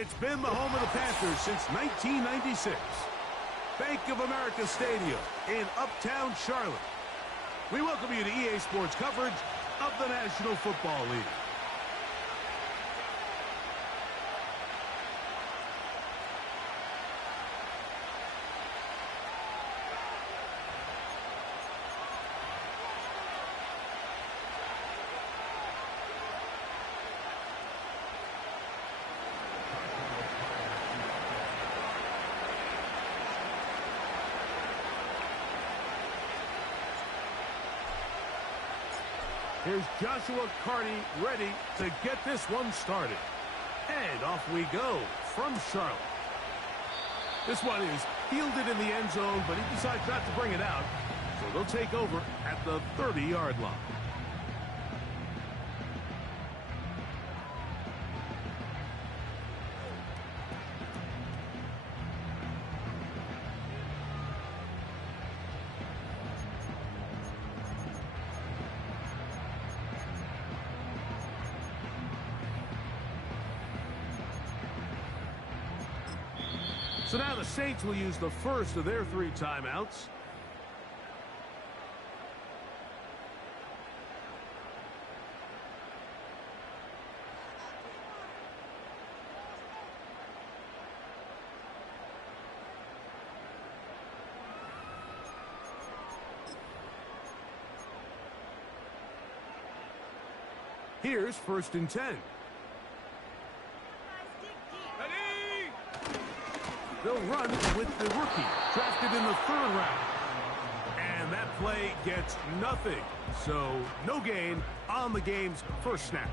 It's been the home of the Panthers since 1996. Bank of America Stadium in Uptown Charlotte. We welcome you to EA Sports coverage of the National Football League. Here's Joshua Carty ready to get this one started. And off we go from Charlotte. This one is fielded in the end zone, but he decides not to bring it out. So they'll take over at the 30-yard line. So now the Saints will use the first of their 3 timeouts. Here's 1st and 10. They'll run with the rookie, drafted in the 3rd round. And that play gets nothing. So no gain on the game's first snap.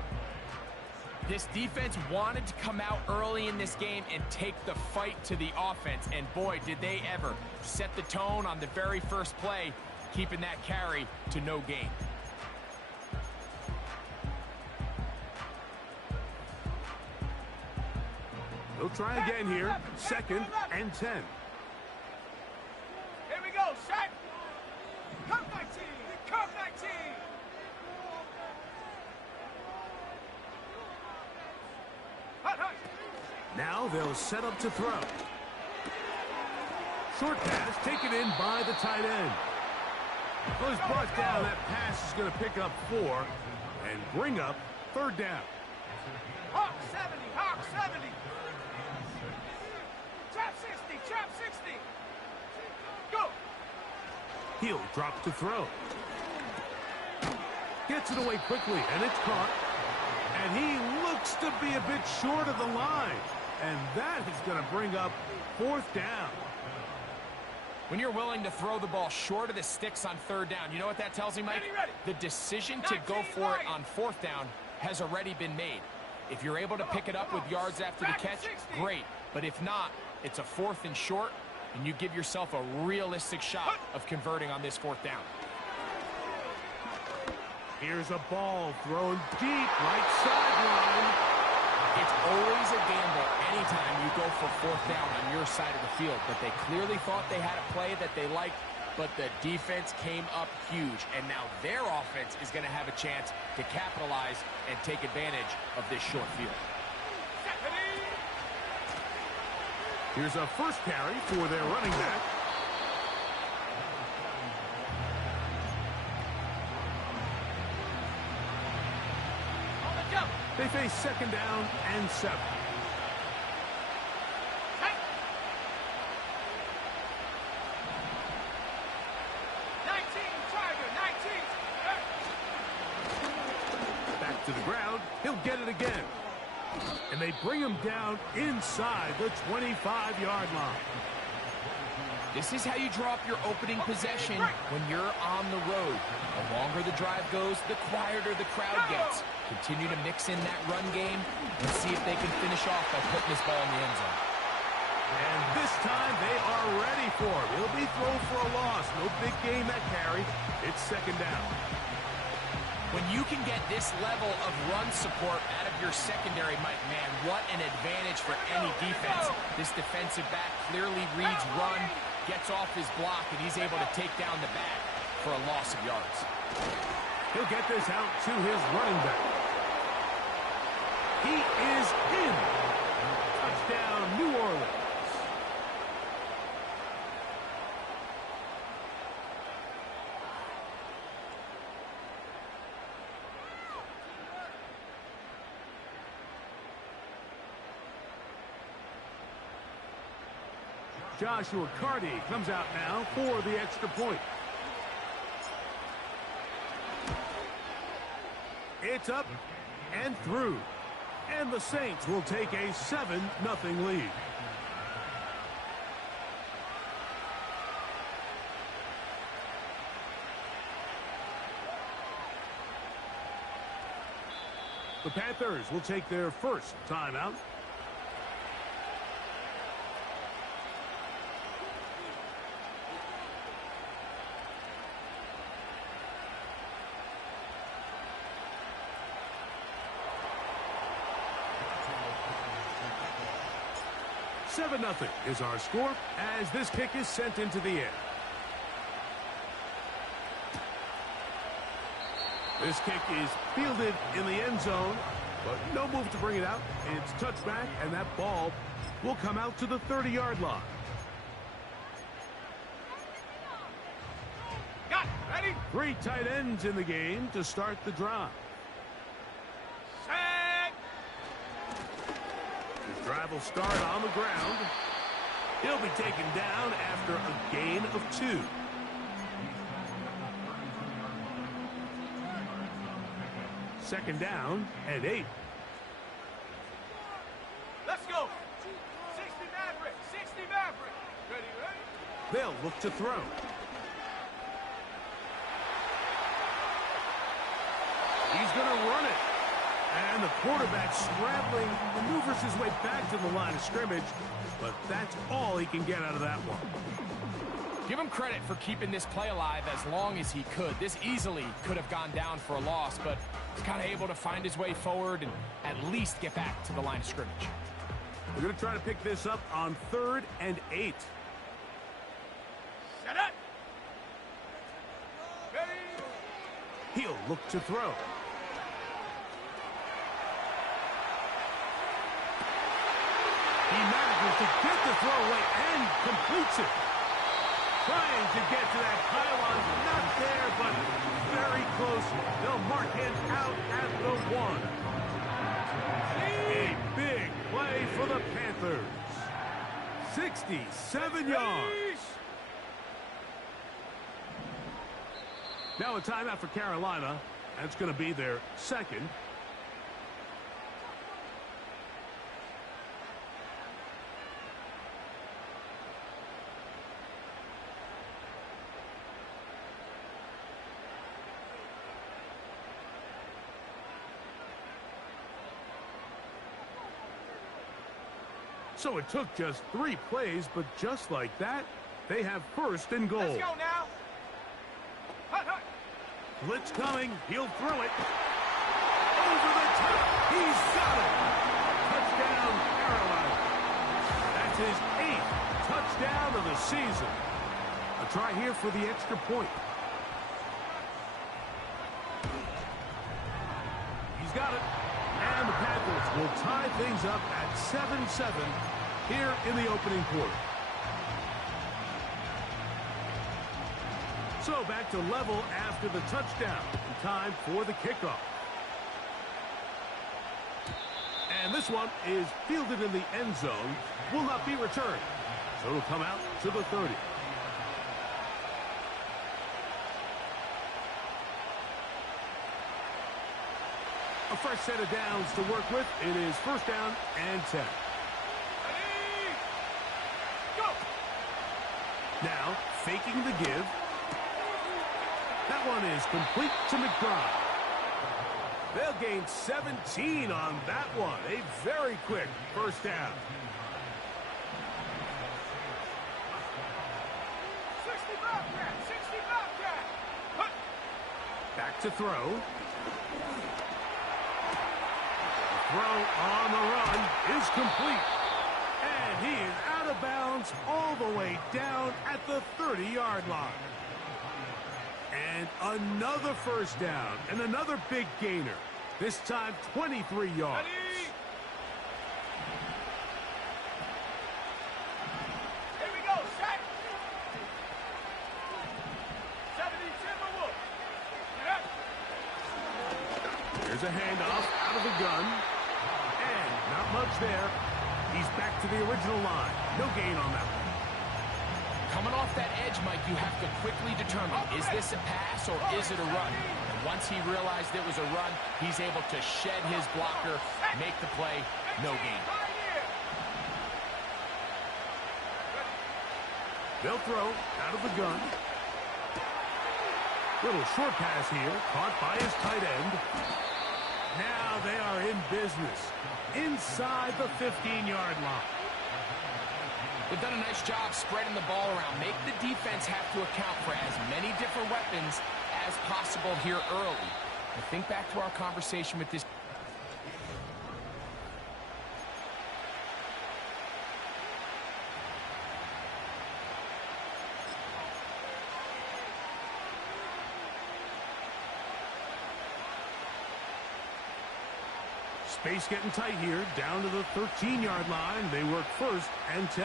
This defense wanted to come out early in this game and take the fight to the offense. And boy, did they ever set the tone on the very first play, keeping that carry to no gain. They'll try again here. 2nd and 10. Here we go, set. Come 19. Come 19. Hut, hut. Now they'll set up to throw. Short pass taken in by the tight end. Well, he's brought down. That pass is going to pick up 4 and bring up 3rd down. Hawk 70. Hawk 70. Trap 60, trap 60. Go. He'll drop to throw. Gets it away quickly, and it's caught. And he looks to be a bit short of the line. And that is going to bring up 4th down. When you're willing to throw the ball short of the sticks on 3rd down, you know what that tells me, Mike? Ready. The decision to go for it on 4th down has already been made. If you're able to pick it up with yards after the catch, great. But if not, it's a 4th and short, and you give yourself a realistic shot of converting on this 4th down. Here's a ball thrown deep, right sideline. It's always a gamble anytime you go for 4th down on your side of the field, but they clearly thought they had a play that they liked, but the defense came up huge, and now their offense is going to have a chance to capitalize and take advantage of this short field. Here's a first carry for their running back. They face 2nd down and 7. Hey. 19, Tiger, 19. Back to the ground. He'll get it again. And they bring him down inside the 25-yard line. This is how you draw up your opening possession when you're on the road. The longer the drive goes, the quieter the crowd gets. Continue to mix in that run game and see if they can finish off by putting this ball in the end zone. And this time they are ready for him. He'll be thrown for a loss. No big gain that carry. It's 2nd down. When you can get this level of run support out of your secondary, Mike, man, what an advantage for any defense. This defensive back clearly reads run, gets off his block, and he's able to take down the back for a loss of yards. He'll get this out to his running back. He is in. Touchdown. Touchdown, New Orleans. Joshua Carty comes out now for the extra point. It's up and through. And the Saints will take a 7-0 lead. The Panthers will take their first timeout. Seven 0 is our score as this kick is sent into the air. This kick is fielded in the end zone, but no move to bring it out. It's touchback, and that ball will come out to the 30-yard line. Got it. Ready? 3 tight ends in the game to start the drive. Set. His drive will start on the ground. He'll be taken down after a gain of 2. Second down and 8. Let's go. 60 Maverick. 60 Maverick. Ready, ready? They'll look to throw. He's going to run it. And the quarterback scrambling, maneuvers his way back to the line of scrimmage. But that's all he can get out of that one. Give him credit for keeping this play alive as long as he could. This easily could have gone down for a loss, but he's kind of able to find his way forward and at least get back to the line of scrimmage. We're going to try to pick this up on 3rd and 8. Set up. Ready? He'll look to throw. He manages to get the throw away and completes it. Trying to get to that pylon, not there, but very close. They'll mark him out at the 1. A big play for the Panthers. 67 yards. Now a timeout for Carolina. That's going to be their second. So it took just 3 plays, but just like that, they have 1st and goal. Let's go now. Hut, hut. Blitz coming. He'll throw it. Over the top. He's got it. Touchdown, Carolina. That's his 8th touchdown of the season. A try here for the extra point. He's got it. And the Panthers will tie things up at 7-7 here in the opening quarter. So back to level after the touchdown. Time for the kickoff. And this one is fielded in the end zone. Will not be returned. So it'll come out to the 30. A fresh set of downs to work with. It is 1st down and 10. Ready? Go. Now, faking the give. That one is complete to McBride. They'll gain 17 on that one. A very quick 1st down. 60 Bobcat. 60 Bobcat. Hut. Back to throw. Throw on the run is complete. And he is out of bounds all the way down at the 30-yard line. And another 1st down and another big gainer. This time 23 yards. Ready? a handoff out of the gun. And not much there. He's back to the original line. No gain on that one. Coming off that edge, Mike, you have to quickly determine, is this a pass or is it a run? And once he realized it was a run, he's able to shed his blocker, make the play, no gain. They'll throw out of the gun. Little short pass here, caught by his tight end. Now they are in business inside the 15-yard line. They've done a nice job spreading the ball around. Make the defense have to account for as many different weapons as possible here early. And think back to our conversation with this. Space getting tight here, down to the 13-yard line. They work first and 10.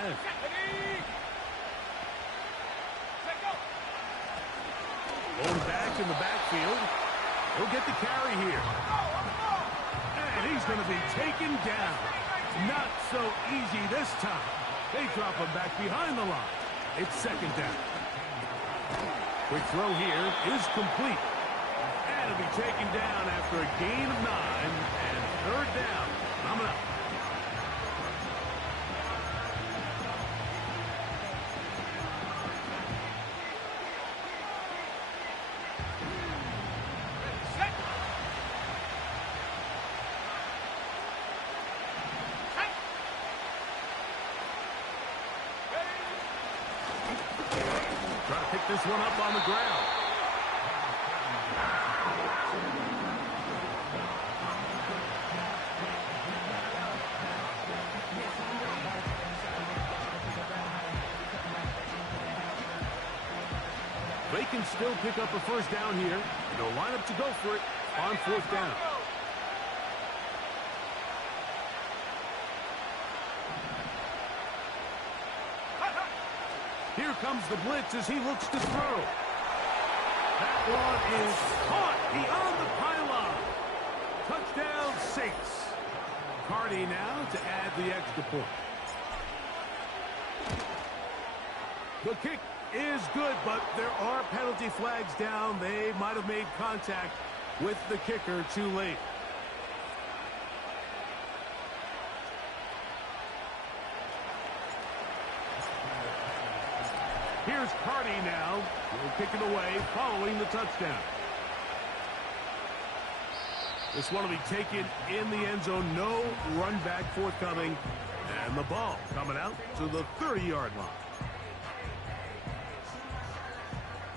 Going back in the backfield. He'll get the carry here. And he's going to be taken down. Not so easy this time. They drop him back behind the line. It's second down. Quick throw here is complete. And it'll be taken down after a gain of 9 and third down. Coming up. Try to pick this one up on the ground. They can still pick up a first down here. They'll line up to go for it on fourth down. Here comes the blitz as he looks to throw. That one is caught beyond the pylon. Touchdown, Saints. Carty now to add the extra point. The kick is good, but there are penalty flags down. They might have made contact with the kicker too late. Here's Carty now. He'll kick it away following the touchdown. This one will be taken in the end zone. No run back forthcoming. And the ball coming out to the 30-yard line.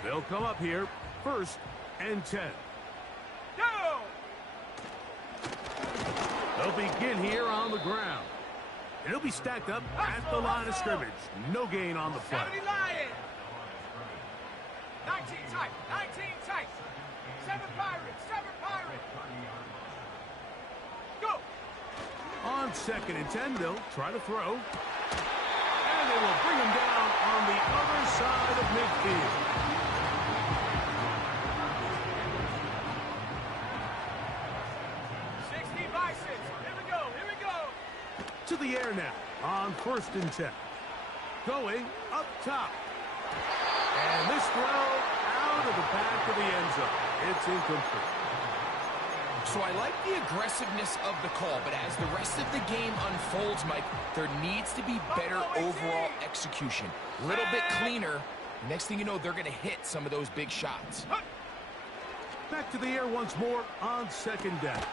They'll come up here first and 10. Go! They'll begin here on the ground. And he'll be stacked up at the line of scrimmage. No gain on the play. 70 Lions. 19 tight. 19 tight. 7 Pirates. 7 Pirates. Go! On second and 10, they'll try to throw. And they will bring him down on the other side of midfield. To the air now on first and 10. Going up top. And this throw out of the back of the end zone. It's incomplete. So I like the aggressiveness of the call, but as the rest of the game unfolds, Mike, there needs to be better overall execution. A little bit cleaner. Next thing you know, they're going to hit some of those big shots. Back to the air once more on second down.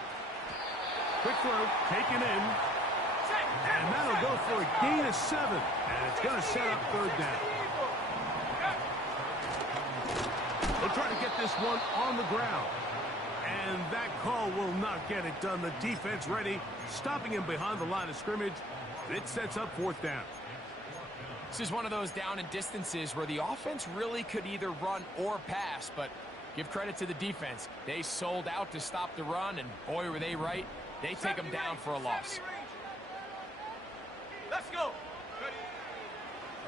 Quick throw taken in. And that'll go for a gain of 7. And it's going to set up third down. They'll try to get this one on the ground. And that call will not get it done. The defense ready, stopping him behind the line of scrimmage. It sets up fourth down. This is one of those down and distances where the offense really could either run or pass, but give credit to the defense. They sold out to stop the run, and boy, were they right. They take them down for a loss. Let's go.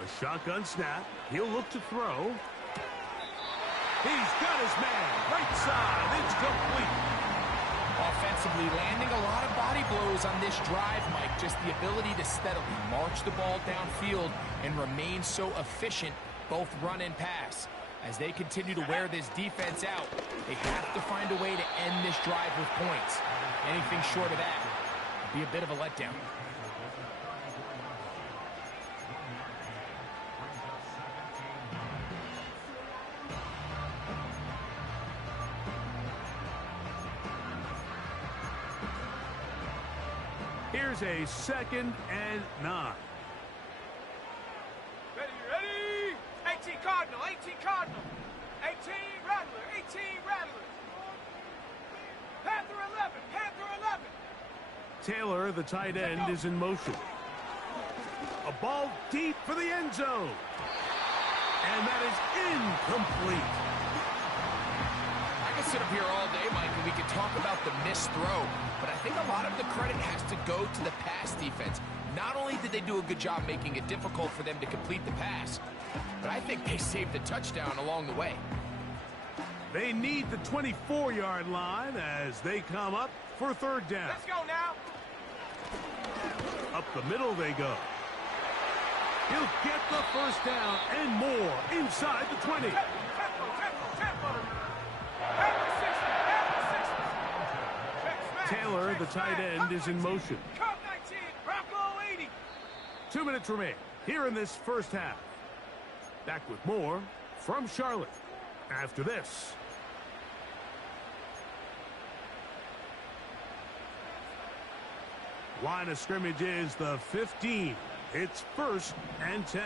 A shotgun snap. He'll look to throw. He's got his man. Right side. It's complete. Offensively, landing a lot of body blows on this drive, Mike. Just the ability to steadily march the ball downfield and remain so efficient, both run and pass. As they continue to wear this defense out, they have to find a way to end this drive with points. Anything short of that would be a bit of a letdown. Here's a 2nd and 9. Ready? 18 Cardinal, 18 Cardinal. 18 Rattler, 18 Rattler. Panther 11, Panther 11. Taylor, the tight end, is in motion. A ball deep for the end zone. And that is incomplete. I could sit up here all day, Mike, and we could talk about the missed throw, but I think a lot of the credit has to go to the pass defense. Not only did they do a good job making it difficult for them to complete the pass, but I think they saved the touchdown along the way. They need the 24-yard line as they come up for 3rd down. Let's go now. Up the middle they go. He'll get the 1st down and more inside the 20. Tempo. Taylor, the tight end, is in motion. Cup 19, Bronco 80. 2 minutes remain here in this 1st half. Back with more from Charlotte after this. Line of scrimmage is the 15. It's 1st and 10.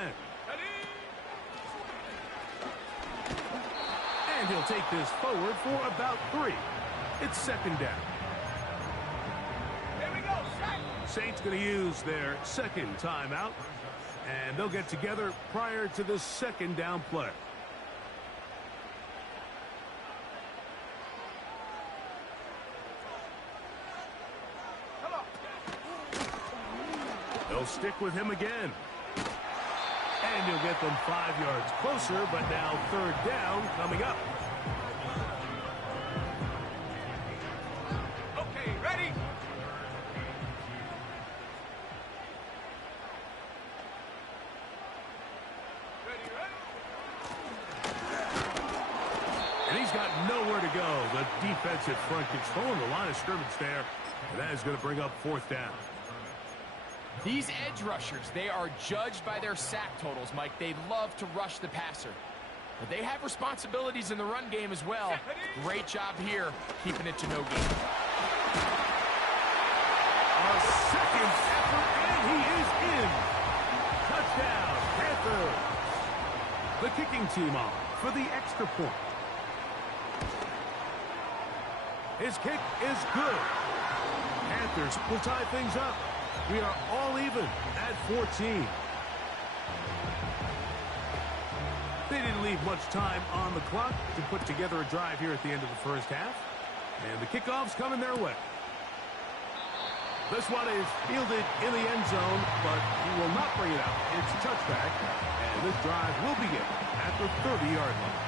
And he'll take this forward for about 3. It's 2nd down. Here we go, Saints going to use their 2nd timeout, and they'll get together prior to the 2nd down play. Come on. They'll stick with him again. And he'll get them 5 yards closer, but now 3rd down coming up. Okay, ready? And he's got nowhere to go. The defensive front controlling the line of scrimmage there. And that is going to bring up 4th down. These edge rushers, they are judged by their sack totals, Mike. They love to rush the passer. But they have responsibilities in the run game as well. Great job here, keeping it to no gain. A 2nd effort, and he is in. Touchdown, Panthers. The kicking team on for the extra point. His kick is good. Panthers will tie things up. We are all even at 14. They didn't leave much time on the clock to put together a drive here at the end of the 1st half. And the kickoff's coming their way. This one is fielded in the end zone, but he will not bring it out. It's a touchback, and this drive will begin at the 30-yard line.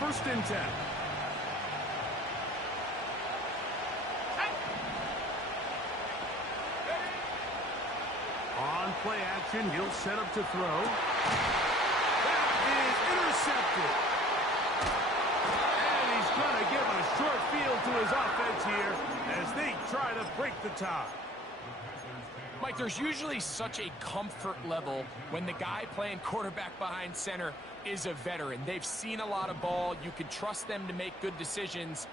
First and 10. On play action, he'll set up to throw. That is intercepted. And he's going to give a short field to his offense here as they try to break the tie. Mike, there's usually such a comfort level when the guy playing quarterback behind center is a veteran. They've seen a lot of ball. You can trust them to make good decisions.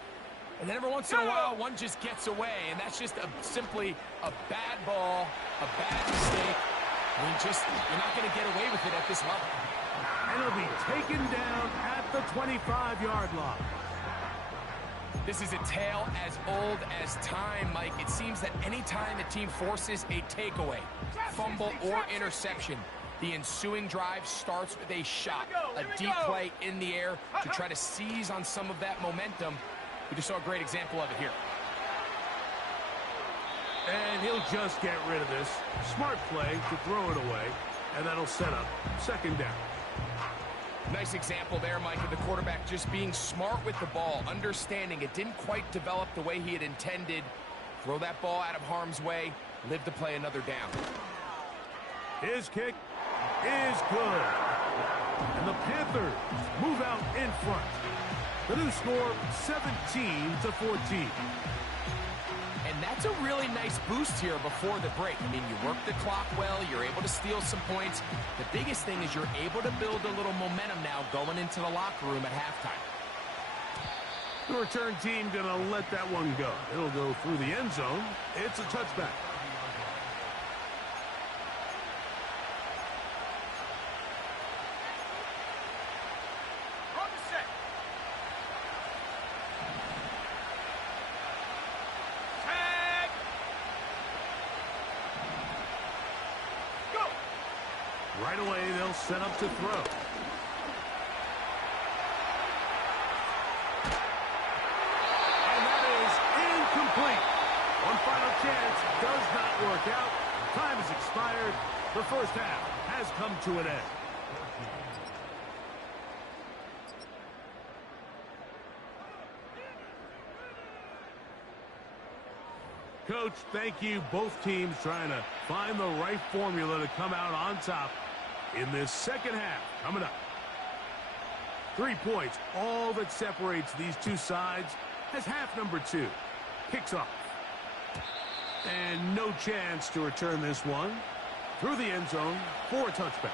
And then every once in a while, one just gets away. And that's just simply a bad ball, a bad mistake. I mean, you're not going to get away with it at this level. And he'll be taken down at the 25-yard line. This is a tale as old as time, Mike. It seems that any time a team forces a takeaway, fumble, or interception, the ensuing drive starts with a shot, a deep play in the air to try to seize on some of that momentum. We just saw a great example of it here. And he'll just get rid of this. Smart play to throw it away, and that'll set up second down. Nice example there, Mike, of the quarterback just being smart with the ball, understanding it didn't quite develop the way he had intended. Throw that ball out of harm's way, live to play another down. His kick is good. And the Panthers move out in front. The new score, 17-14. And that's a really nice boost here before the break. I mean, you work the clock well, you're able to steal some points. The biggest thing is you're able to build a little momentum now going into the locker room at halftime. The return team going to let that one go. It'll go through the end zone. It's a touchback. Right away, they'll set up to throw. And that is incomplete. One final chance does not work out. Time has expired. The first half has come to an end. Coach, thank you. Both teams trying to find the right formula to come out on top in this second half. Coming up. 3 points, all that separates these two sides as half number 2 kicks off. And no chance to return this one through the end zone for a touchback.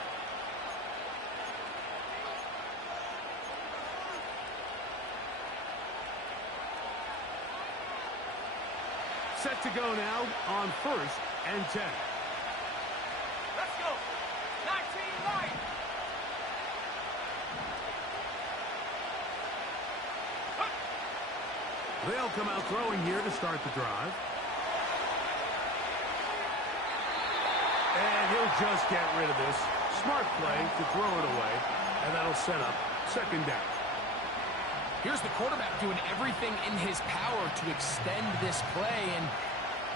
Set to go now on 1st and 10. Let's go. 19 right. They'll come out throwing here to start the drive. And he'll just get rid of this. Smart play to throw it away, and that'll set up second down. Here's the quarterback doing everything in his power to extend this play, and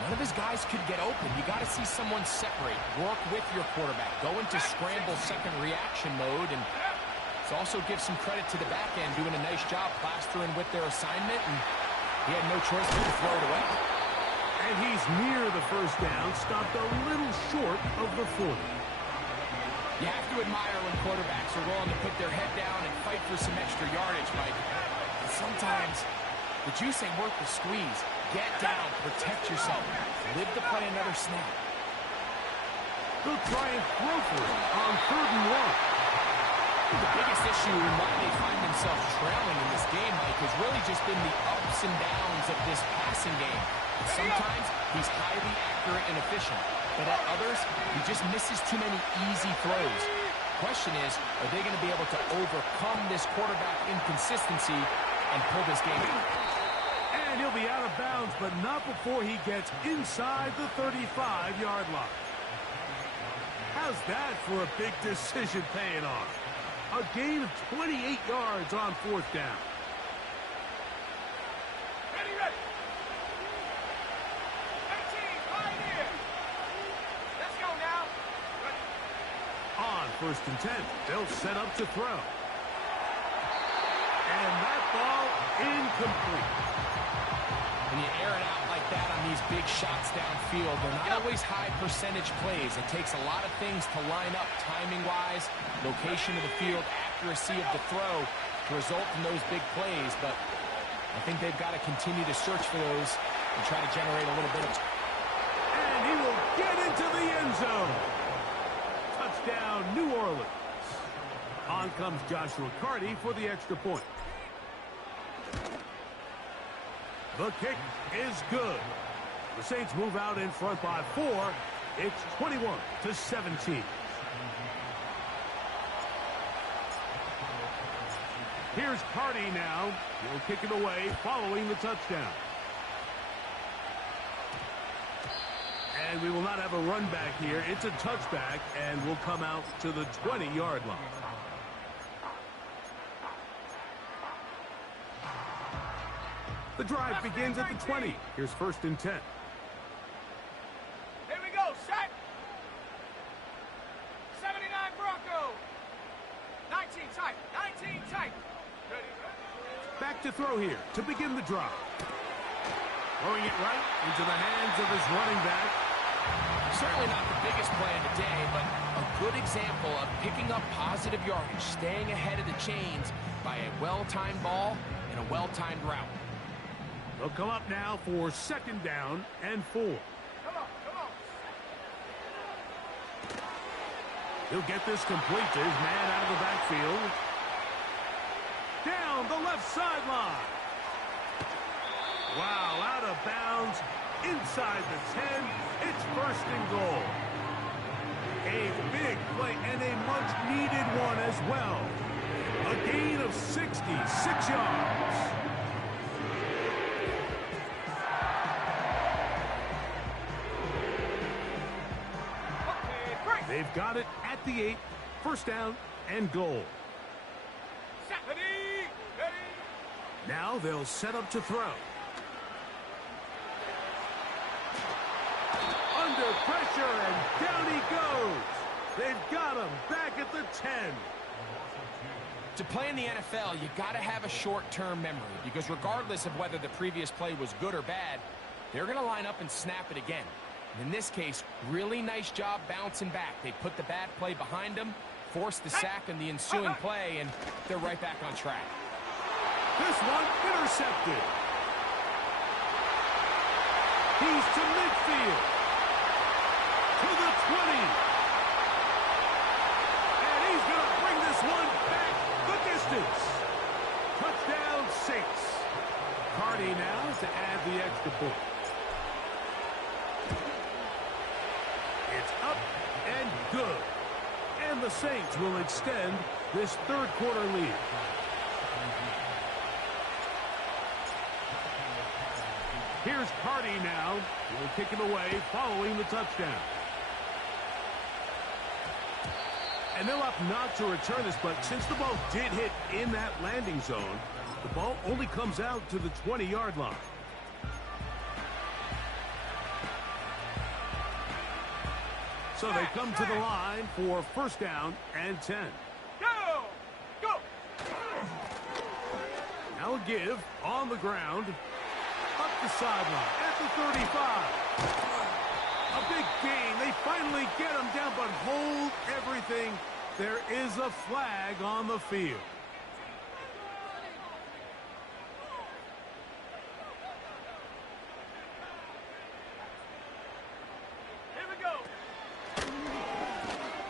none of his guys could get open. You got to see someone separate, work with your quarterback, go into scramble second reaction mode, and also give some credit to the back end, doing a nice job plastering with their assignment, and he had no choice but to throw it away. And he's near the first down, stopped a little short of the 40. You have to admire when quarterbacks are willing to put their head down and fight for some extra yardage, Mike. And sometimes the juice ain't worth the squeeze. Get down, protect yourself, live to play another snap. They'll try and throw for it on 3rd and 1. The biggest issue and why they find themselves trailing in this game, Mike, has really just been the ups and downs of this passing game. Sometimes he's highly accurate and efficient, but at others, he just misses too many easy throws. Question is, are they going to be able to overcome this quarterback inconsistency and pull this game out? And he'll be out of bounds, but not before he gets inside the 35-yard line. How's that for a big decision paying off? A gain of 28 yards on 4th down. Ready, ready. 18, right here. Let's go now. Ready. On 1st and 10, they'll set up to throw. And that ball incomplete. When you air it out like that on these big shots downfield, they're not always high percentage plays. It takes a lot of things to line up timing-wise, location of the field, accuracy of the throw to result in those big plays. But I think they've got to continue to search for those and try to generate a little bit of... And he will get into the end zone. Touchdown, New Orleans. On comes Joshua Carty for the extra point. The kick is good. The Saints move out in front by 4. It's 21-17. Here's Carty now. He'll kick it away following the touchdown. And we will not have a run back here. It's a touchback, and will come out to the 20-yard line. The drive begins at the 20. Here's 1st and 10. tight. 19 tight. Ready. Back to throw here to begin the drive. Throwing it right into the hands of his running back. Certainly not the biggest play of the day, but a good example of picking up positive yardage, staying ahead of the chains by a well-timed ball and a well-timed route. They'll come up now for 2nd down and 4. Come on, come on. He'll get this complete to his man out of the backfield. Down the left sideline. Wow, out of bounds, inside the 10. It's 1st and goal. A big play and a much-needed one as well. A gain of 66 yards. Okay, break. They've got it at the 8. 1st down and goal. Ready, ready. Now they'll set up to throw. Under pressure, and down he goes. They've got him back at the 10. To play in the NFL, you got to have a short-term memory, because regardless of whether the previous play was good or bad, they're going to line up and snap it again. And in this case, really nice job bouncing back. They put the bad play behind them, forced the sack in the ensuing play, and they're right back on track. This one intercepted. He's to midfield. To the 20. And he's going to bring this one back the distance. Touchdown, Saints. Cardi now to add the extra point. It's up and good. And the Saints will extend this 3rd quarter lead. Here's Cardi now. He'll kick it away following the touchdown. And they'll opt not to return this, but since the ball did hit in that landing zone, the ball only comes out to the 20-yard line. So they come to the line for 1st down and 10. Go! Go! Now a give on the ground. Up the sideline at the 35. A big gain. They finally get him down, but hold everything. There is a flag on the field. Here we go.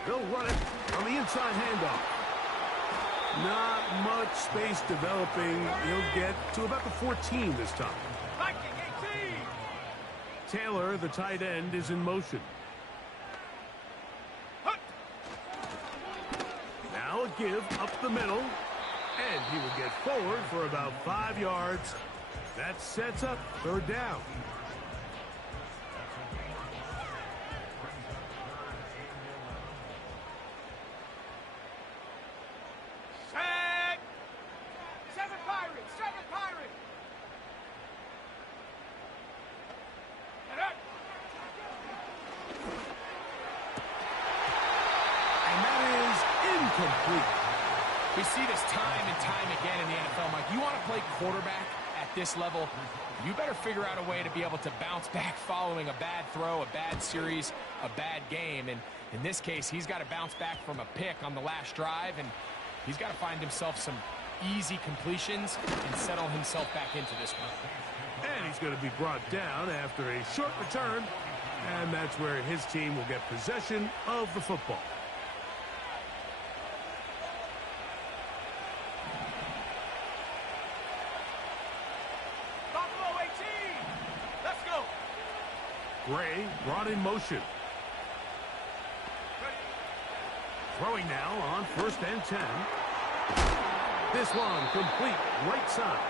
They'll run it on the inside handoff. Not much space developing. He'll get to about the 14 this time. Viking 18. Taylor, the tight end, is in motion. Hut. Now a give up the middle. And he will get forward for about 5 yards. That sets up 3rd down. Set. 7 Pirates. 7 Pirates. Get up. And that is incomplete. We see this time and time again in the NFL, Mike. You want to play quarterback at this level, you better figure out a way to be able to bounce back following a bad throw, a bad series, a bad game. And in this case, he's got to bounce back from a pick on the last drive, and he's got to find himself some easy completions and settle himself back into this one. And he's going to be brought down after a short return. And that's where his team will get possession of the football. Buffalo 18. Let's go. Gray brought in motion. Ready. Throwing now on 1st and 10. This one complete right side.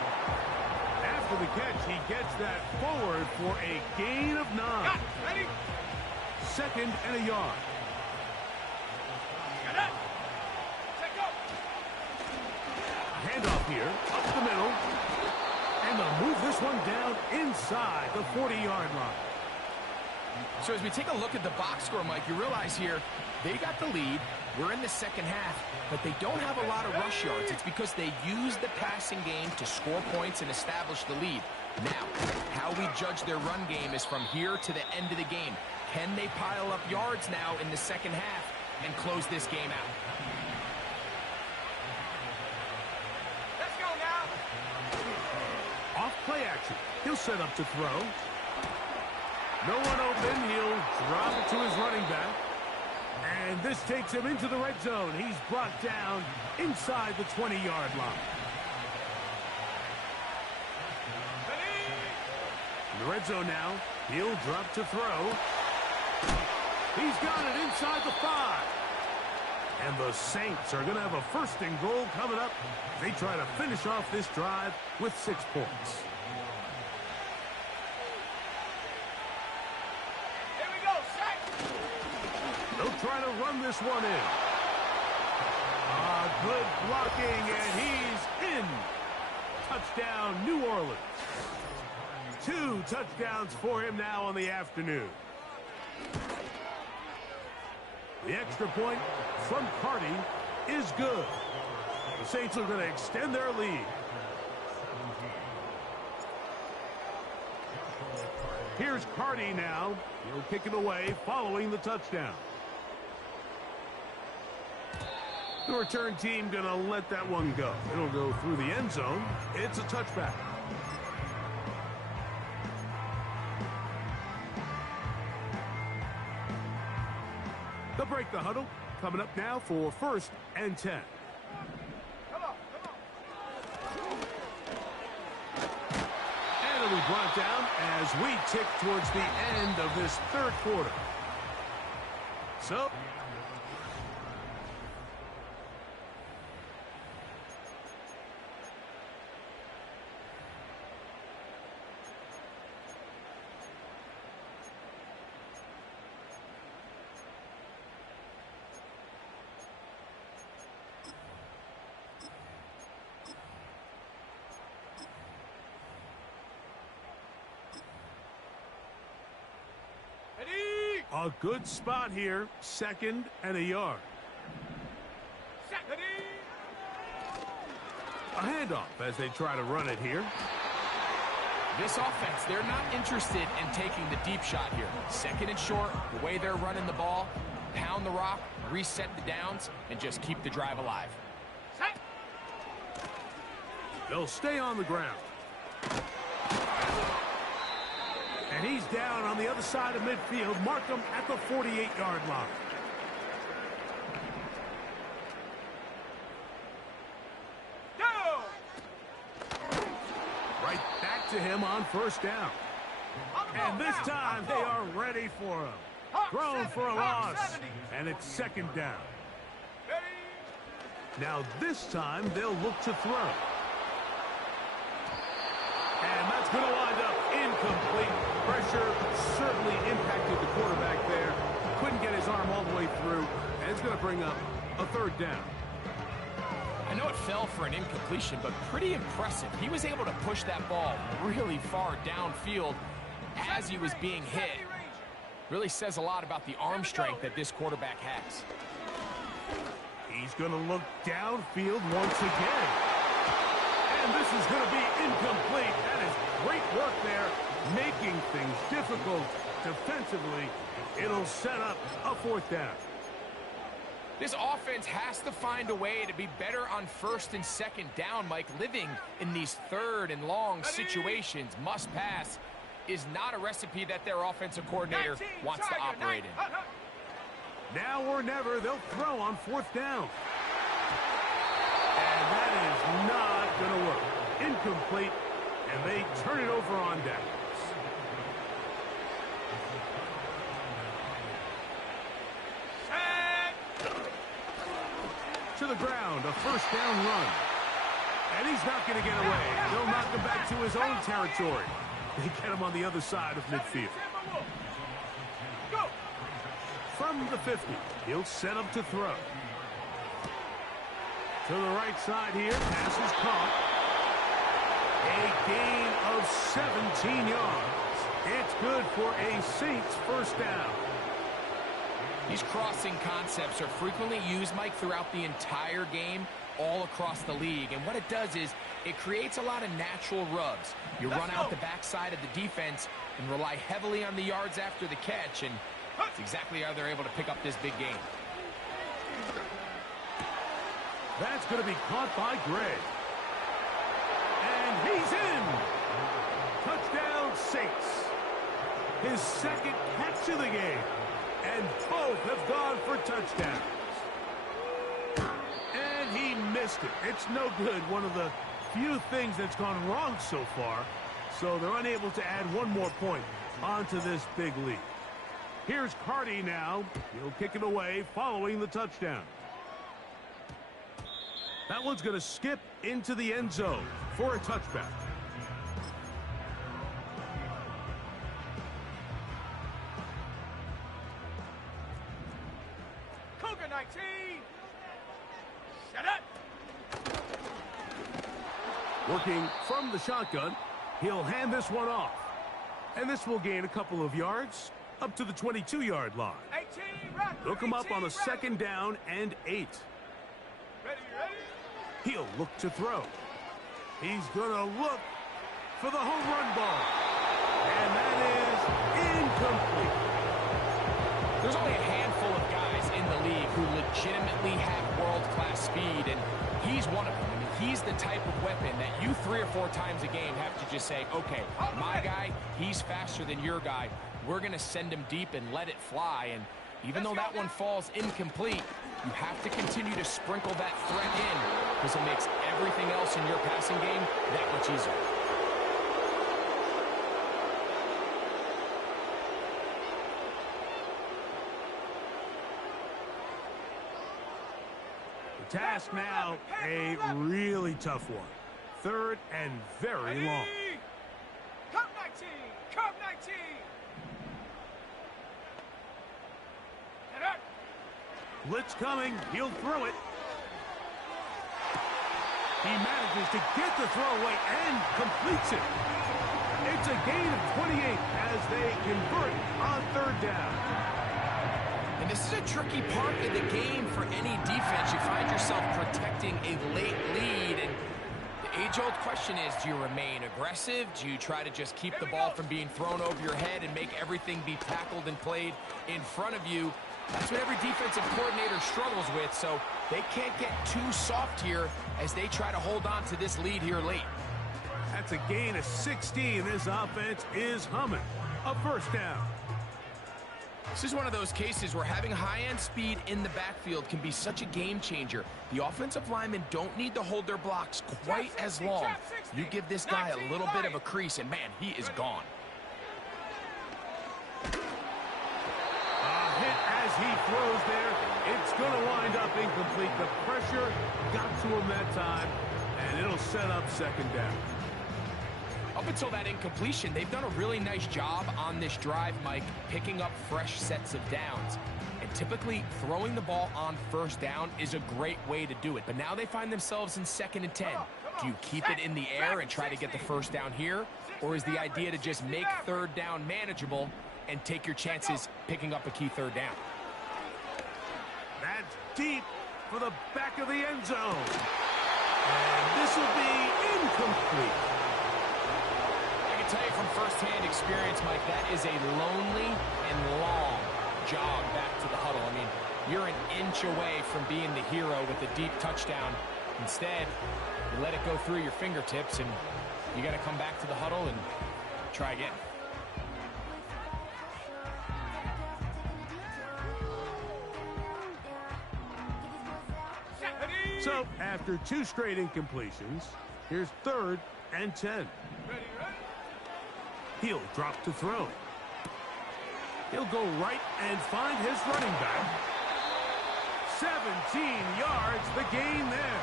After the catch, he gets that forward for a gain of 9. Got. Ready. 2nd and a yard. Get up. Take go. Handoff here, up the middle. And they'll move this one down inside the 40-yard line. So as we take a look at the box score, Mike, you realize here they got the lead. We're in the second half, but they don't have a lot of rush yards. It's because they use the passing game to score points and establish the lead. Now, how we judge their run game is from here to the end of the game. Can they pile up yards now in the second half and close this game out? Let's go now. Off play action. He'll set up to throw. No one open. He'll drop it to his running back. And this takes him into the red zone. He's brought down inside the 20-yard line. In the red zone now. He'll drop to throw. He's got it inside the 5. And the Saints are going to have a first and goal coming up. They try to finish off this drive with 6 points. Here we go, set. They'll try to run this one in. Good blocking, and he's in. Touchdown, New Orleans. 2 touchdowns for him now on the afternoon. The extra point from Carty is good. The Saints are going to extend their lead. Here's Carty now. He'll kick it away following the touchdown. The return team going to let that one go. It'll go through the end zone. It's a touchback. They'll break the huddle. Coming up now for 1st and 10. Come on, come on. And it'll be brought down as we tick towards the end of this 3rd quarter. So a good spot here, 2nd and a yard. A handoff as they try to run it here. This offense, they're not interested in taking the deep shot here. 2nd and short, the way they're running the ball, pound the rock, reset the downs, and just keep the drive alive. They'll stay on the ground. And he's down on the other side of midfield. Mark him at the 48-yard line. Go! Right back to him on 1st down. And this time they are ready for him. Thrown for a loss. And it's 2nd down. Now this time they'll look to throw. And that's going to wind up incomplete. Pressure certainly impacted the quarterback there. Couldn't get his arm all the way through. And it's going to bring up a 3rd down. I know it fell for an incompletion, but pretty impressive. He was able to push that ball really far downfield as he was being hit. Really says a lot about the arm strength that this quarterback has. He's going to look downfield once again. And this is going to be incomplete. That is great work there, making things difficult defensively. It'll set up a 4th down. This offense has to find a way to be better on 1st and 2nd down, Mike. Living in these 3rd and long situations, must pass, is not a recipe that their offensive coordinator wants to operate in. Now or never, they'll throw on 4th down. And that is not going to work. Incomplete, and they turn it over on downs. To the ground, a 1st down run. And he's not going to get away. They'll knock him back to his own territory. They get him on the other side of midfield. From the 50, he'll set up to throw. To the right side here, pass is caught. A gain of 17 yards. It's good for a Saints 1st down. These crossing concepts are frequently used, Mike, throughout the entire game, all across the league. And what it does is it creates a lot of natural rubs. You run out the backside of the defense and rely heavily on the yards after the catch, and that's exactly how they're able to pick up this big game. That's going to be caught by Gray. And he's in. Touchdown, Saints. His second catch of the game. And both have gone for touchdowns. And he missed it. It's no good. One of the few things that's gone wrong so far. So they're unable to add one more point onto this big lead. Here's Carty now. He'll kick it away following the touchdown. That one's going to skip into the end zone for a touchback. Cougar 19. Shut up. Working from the shotgun, he'll hand this one off. And this will gain a couple of yards up to the 22-yard line. 18, run. They'll come up on a second down and 8. Ready. He'll look to throw. He's going to look for the home run ball. And that is incomplete. There's only a handful of guys in the league who legitimately have world-class speed, and he's one of them. I mean, he's the type of weapon that you 3 or 4 times a game have to just say, okay, my guy, he's faster than your guy. We're going to send him deep and let it fly. And even though that one falls incomplete, you have to continue to sprinkle that threat in because it makes everything else in your passing game that much easier. The task now, a really tough one. 3rd and very long. Cup 19. Cup 19. Blitz coming. He'll throw it. He manages to get the throw away and completes it. It's a gain of 28 as they convert on 3rd down. And this is a tricky part of the game for any defense. You find yourself protecting a late lead, and the age-old question is, do you remain aggressive? Do you try to just keep the ball from being thrown over your head and make everything be tackled and played in front of you? That's what every defensive coordinator struggles with, so they can't get too soft here as they try to hold on to this lead here late. That's a gain of 16. This offense is humming. A 1st down. This is one of those cases where having high-end speed in the backfield can be such a game changer. The offensive linemen don't need to hold their blocks quite as long. You give this guy a little bit of a crease, and man, he is gone. As he throws there, it's going to wind up incomplete. The pressure got to him that time, and it'll set up 2nd down. Up until that incompletion, they've done a really nice job on this drive, Mike, picking up fresh sets of downs. And typically, throwing the ball on 1st down is a great way to do it. But now they find themselves in 2nd and 10. Do you keep it in the air and try to get the 1st down here? Or is the idea to just make 3rd down manageable and take your chances picking up a key 3rd down? That's deep for the back of the end zone. And this will be incomplete. I can tell you from firsthand experience, Mike, that is a lonely and long jog back to the huddle. I mean, you're an inch away from being the hero with a deep touchdown. Instead, you let it go through your fingertips, and you got to come back to the huddle and try again. So, after 2 straight incompletions, here's 3rd and 10. He'll drop to throw. He'll go right and find his running back. 17 yards, the gain there.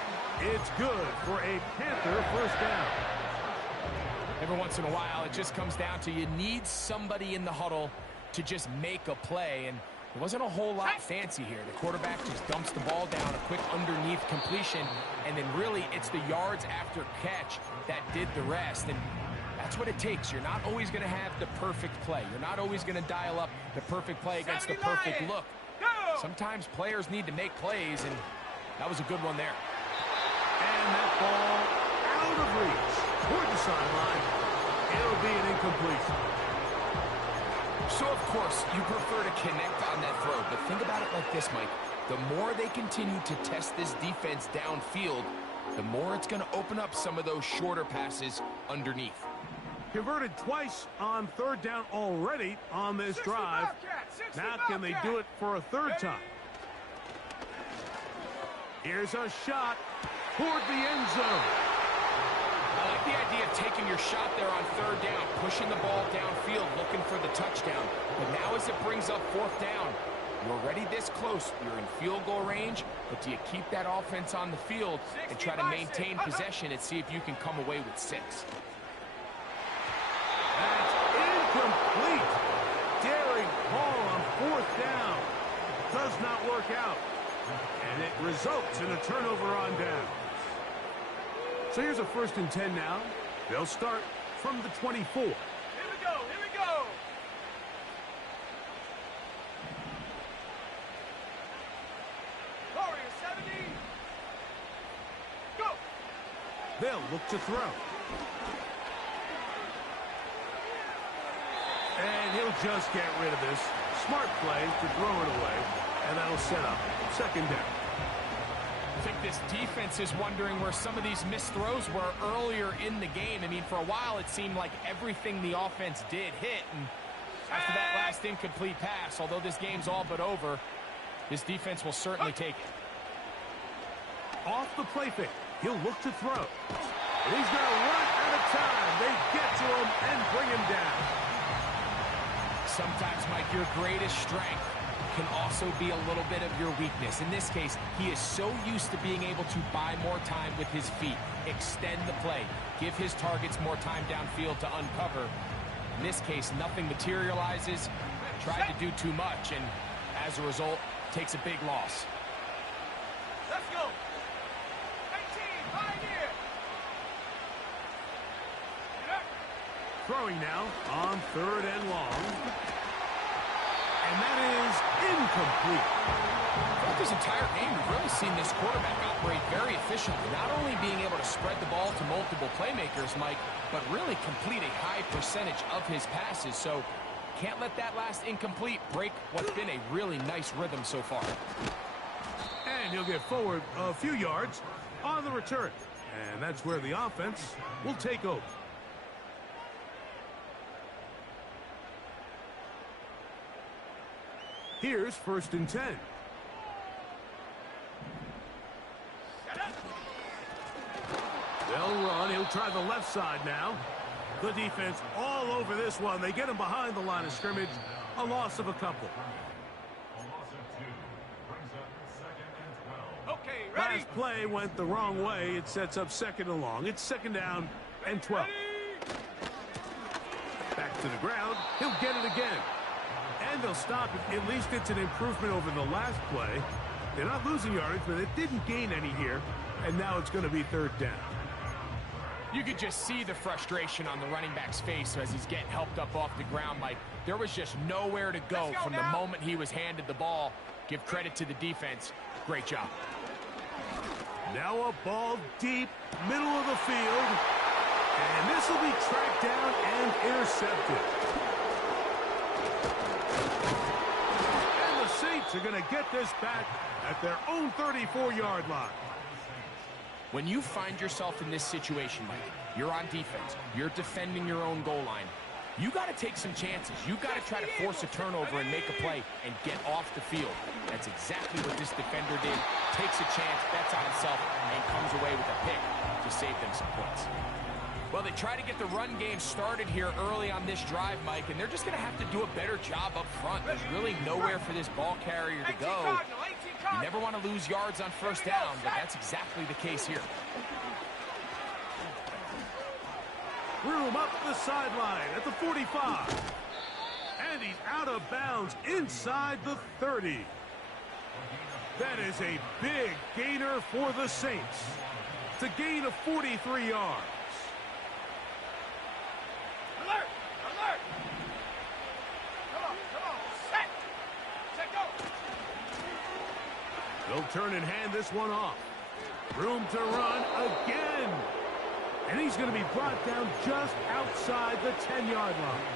It's good for a Panther 1st down. Every once in a while, it just comes down to you need somebody in the huddle to just make a play, and there wasn't a whole lot fancy here. The quarterback just dumps the ball down, a quick underneath completion, and then really it's the yards after catch that did the rest. And that's what it takes. You're not always going to have the perfect play. You're not always going to dial up the perfect play against the perfect look. Sometimes players need to make plays, and that was a good one there. And that ball out of reach toward the sideline. It'll be an incompletion. So, of course, you prefer to connect on that throw, but think about it like this, Mike. The more they continue to test this defense downfield, the more it's going to open up some of those shorter passes underneath. Converted twice on third down already on this drive. Now can they do it for a third time? Here's a shot toward the end zone. I like the idea of taking your shot there on third down, pushing the ball downfield, looking for the touchdown. But now as it brings up fourth down, you're already this close. You're in field goal range, but do you keep that offense on the field and try to maintain possession and see if you can come away with 6? That's incomplete. Daring ball on fourth down. Does not work out. And it results in a turnover on down. So here's a 1st and 10 now. They'll start from the 24. Here we go, here we go. Warrior 70. Go. They'll look to throw. And he'll just get rid of this. Smart play to throw it away. And that'll set up 2nd down. I think this defense is wondering where some of these missed throws were earlier in the game. I mean, for a while, it seemed like everything the offense did hit. And after that last incomplete pass, although this game's all but over, this defense will certainly take it. Off the play fake. He'll look to throw. And he's going to run out of time. They get to him and bring him down. Sometimes, Mike, your greatest strength can also be a little bit of your weakness. In this case, he is so used to being able to buy more time with his feet, extend the play, give his targets more time downfield to uncover. In this case, nothing materializes, tried to do too much, and as a result, takes a big loss. Let's go. 18, pioneer. Throwing now on 3rd and long. And that is incomplete. Throughout this entire game, we've really seen this quarterback operate very efficiently, not only being able to spread the ball to multiple playmakers, Mike, but really complete a high percentage of his passes. So can't let that last incomplete break what's been a really nice rhythm so far. And he'll get forward a few yards on the return. And that's where the offense will take over. Here's 1st and 10. They'll run. He'll try the left side now. The defense all over this one. They get him behind the line of scrimmage. A loss of a couple. Okay, ready. Last play went the wrong way. It sets up 2nd and long. It's 2nd down and 12. Back to the ground. He'll get it again. And they'll stop it. At least it's an improvement over the last play. They're not losing yardage, but it didn't gain any here. And now it's going to be 3rd down. You could just see the frustration on the running back's face as he's getting helped up off the ground, Mike. There was just nowhere to go from the moment he was handed the ball. Give credit to the defense. Great job. Now a ball deep, middle of the field. And this will be tracked down and intercepted. And the Saints are going to get this back at their own 34-yard line. When you find yourself in this situation, Mike, you're on defense, you're defending your own goal line, you got to take some chances. You got to try to force a turnover and make a play and get off the field. That's exactly what this defender did. Takes a chance, bets on himself, and comes away with a pick to save them some points. Well, they try to get the run game started here early on this drive, Mike, and they're just going to have to do a better job up front. There's really nowhere for this ball carrier to go. You never want to lose yards on 1st down, but that's exactly the case here. Room up the sideline at the 45. And he's out of bounds inside the 30. That is a big gainer for the Saints. It's a gain of 43 yards. Alert! Alert! Come on, set! Set, go! He'll turn and hand this one off. Room to run again. And he's going to be brought down just outside the 10-yard line.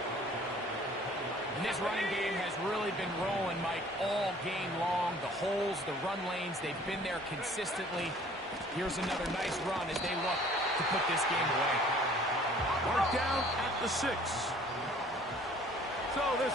And this running game has really been rolling, Mike, all game long. The holes, the run lanes, they've been there consistently. Here's another nice run as they look to put this game away. Marked down at the 6. So this